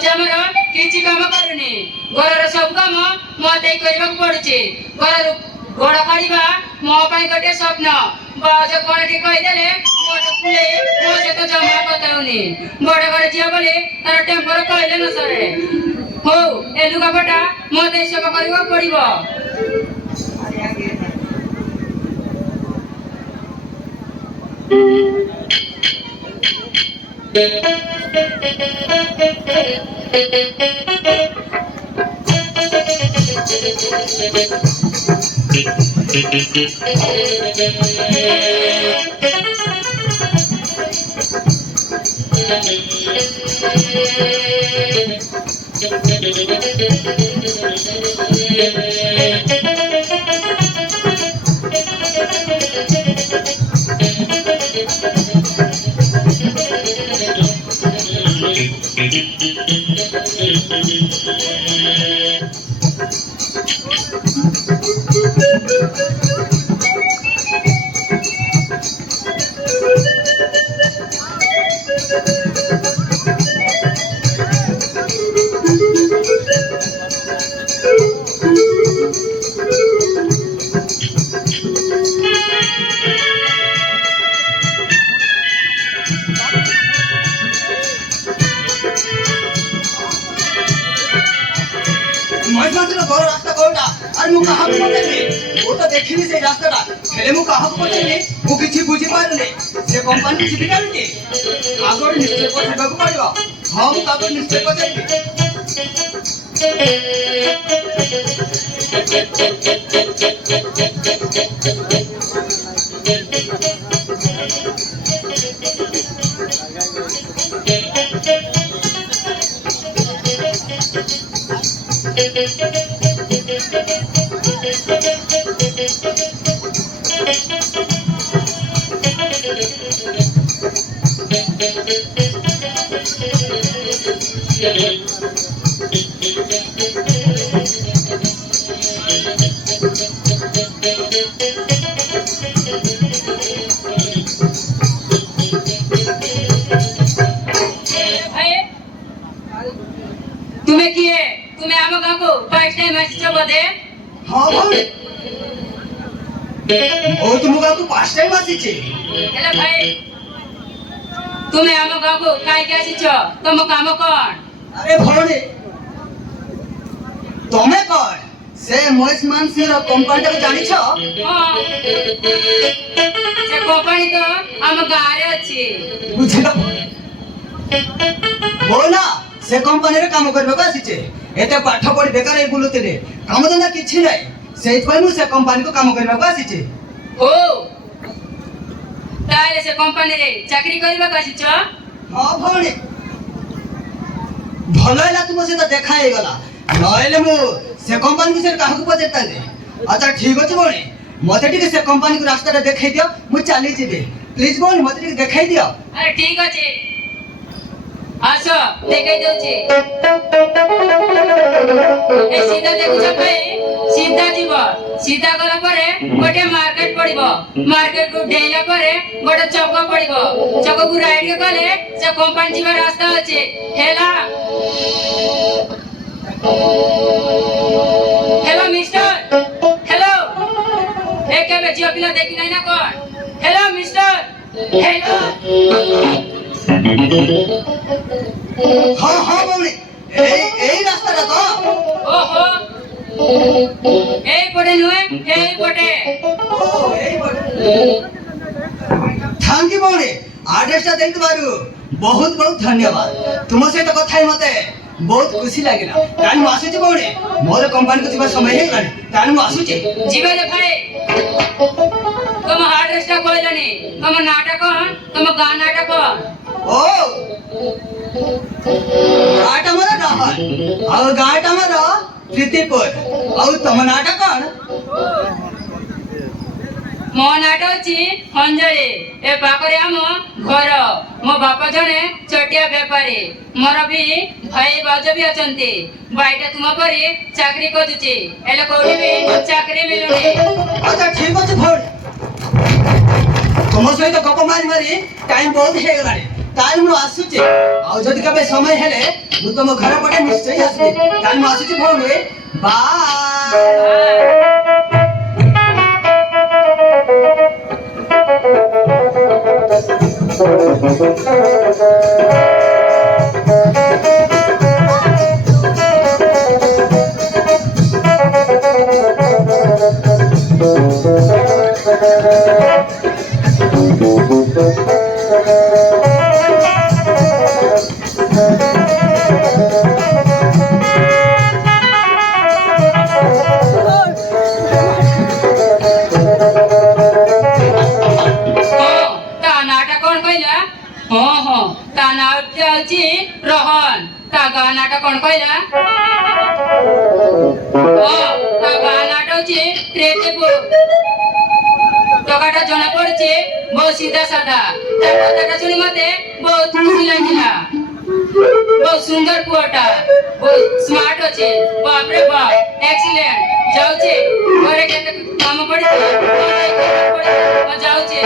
ହଉଛି ଆମର କିଛି କାମ କରୁନି। ଘରର ସବୁ କାମ ମତେ କରିବାକୁ ପଡୁଛି। ଘରର ଗୋଡ କାଢିବା ମୋ ପାଇଁ ଗୋଟେ ସ୍ୱପ୍ନ। ବସ କଣ ଟିକେ କହିଦେଲେ ମୋ ସହିତ ଜମା କଥା ହଉନି। ବଡ ଘର ଝିଅ ବୋଲି ତାର ଟେମ୍ପର କହିଲେ ନ ସରେ। ହଉ ଏ ଲୁଗାପଟା ମତେ ସବୁ କରିବାକୁ ପଡିବ। रास्ता कोटा अरे मु कहां पहुंचली वो तो देखिनी से रास्ताटा हेले मु कहां पहुंचली मु किछि बुझी पारले से कंपनी छिबी कालती आगोर निश्चय पछाडको पड़िबो हां मु कागोर निश्चय पछाडली तुम्हें किए तुम्हें आम गाँव को फर्स्ट टाइम आसिଛ बोधे हां भाई ओ तुम गाँव को फर्स्ट टाइम आसिछे हेलो भाई तुम्हें आम गाँव को काई के आसिଛ तुम काम कोन अरे भौणी तमे कोन से महेश मानसिंह रो कंपनी को जानि छ हां से कंपनी तो आम गाँव रे अछि बुझिलो बोला से कंपनी रे काम करबे को आसीचे एते पाठ पढी बेकार ए बुलुतिले काम धंदा किछि नै सेहि पय मु से कंपनी को काम करबे को आसीचे हो ताले से कंपनी रे चाकरी करबा को आसीछ हां भौणी भलैला तुम से तो देखा हे गला नहेले मु से कंपनी के से काहू को पजेता दे अच्छा ठीक अछि भौणी मते टिके से कंपनी को रास्ता रे देखाई दियो मु चाली जिबे प्लीज भौणी मते टिके देखाई दियो अरे ठीक अछि आसो देखाई दउची ए सीधा देखुछ भाई सीधा जीव सीधा गला परे गोटे मार्केट पड़िबो मार्केट को डेला परे गोटे चौक पड़िबो चौक को राइट के गले से कंपनी जीवा रास्ता अछि हेला हेलो मिस्टर हेलो एक के जियो पिला देखि नै ना कोन हेलो मिस्टर हेलो हां हां भौणी ए रास्ता रा तो ओहो ए पटे नुए ए पटे थैंक यू भौणी आदेशटा देई दबारु बहुत बहुत धन्यवाद तुम से तो कथा मते बहुत खुशी लागिला तान आसुची भौणी मोर कंपनी को जीवा समय हे गलानी तान आसुची जीवा रे भाई तुम आदेशटा कहलानी तुम नाटक तुम गाना नाटक ओ गाट हमरा रहल आ गाट हमरा प्रीतिपुर आ तुम नाटक कोन मो नाटक अछि हंजळे ए पाकरे हम घर मो बापा जने छोटिया व्यापारी मोर भी भाई बाज भी अछंती बाइटा तुम परी चाकरी करूची एले कोठी भी चाकरी मिलुनी अच्छा ठीक अछि भौणी तुम सहित गप मारी मारी टाइम बहुत हे गलानी ତାହେଲେ ମୁଁ ଆସୁଛି। ଆଉ ଯଦି କେବେ ସମୟ ହେଲେ ମୁଁ ତମ ଘର ପଟେ ନିଶ୍ଚୟ ଆସିବି। ତାହେଲେ ମୁଁ ଆସୁଛି ଭଉଣୀ। ବାଏ। ହଁ ତା ନାଁଟା କଣ କହିଲା? ହଁ ହଁ ତା ନାଁଟା ହଉଛି ରୋହନ। ତା ଗାଁ ନାଁଟା କଣ କହିଲା? ହଁ ତା ଗାଁ ନାଁଟା ହଉଛି ତ୍ରେତେପୁର। ଟୋକାଟା ଜଣା ପଡୁଛି ବହୁତ ସିଧା ସାଧା। ତା କଥାଟା ଶୁଣି ମତେ ବହୁତ ଖୁସି ଲାଗିଲା। ବହୁତ ସୁନ୍ଦର ପୁଅଟା, ବହୁତ ସ୍ମାର୍ଟ ଅଛି। ବାପରେ ବାପ, ଏକ୍ସିଲେଣ୍ଟ। ଯାଉଛି ଘରେ କେତେ କାମ ପଡିଛି, ଯାଉଛି।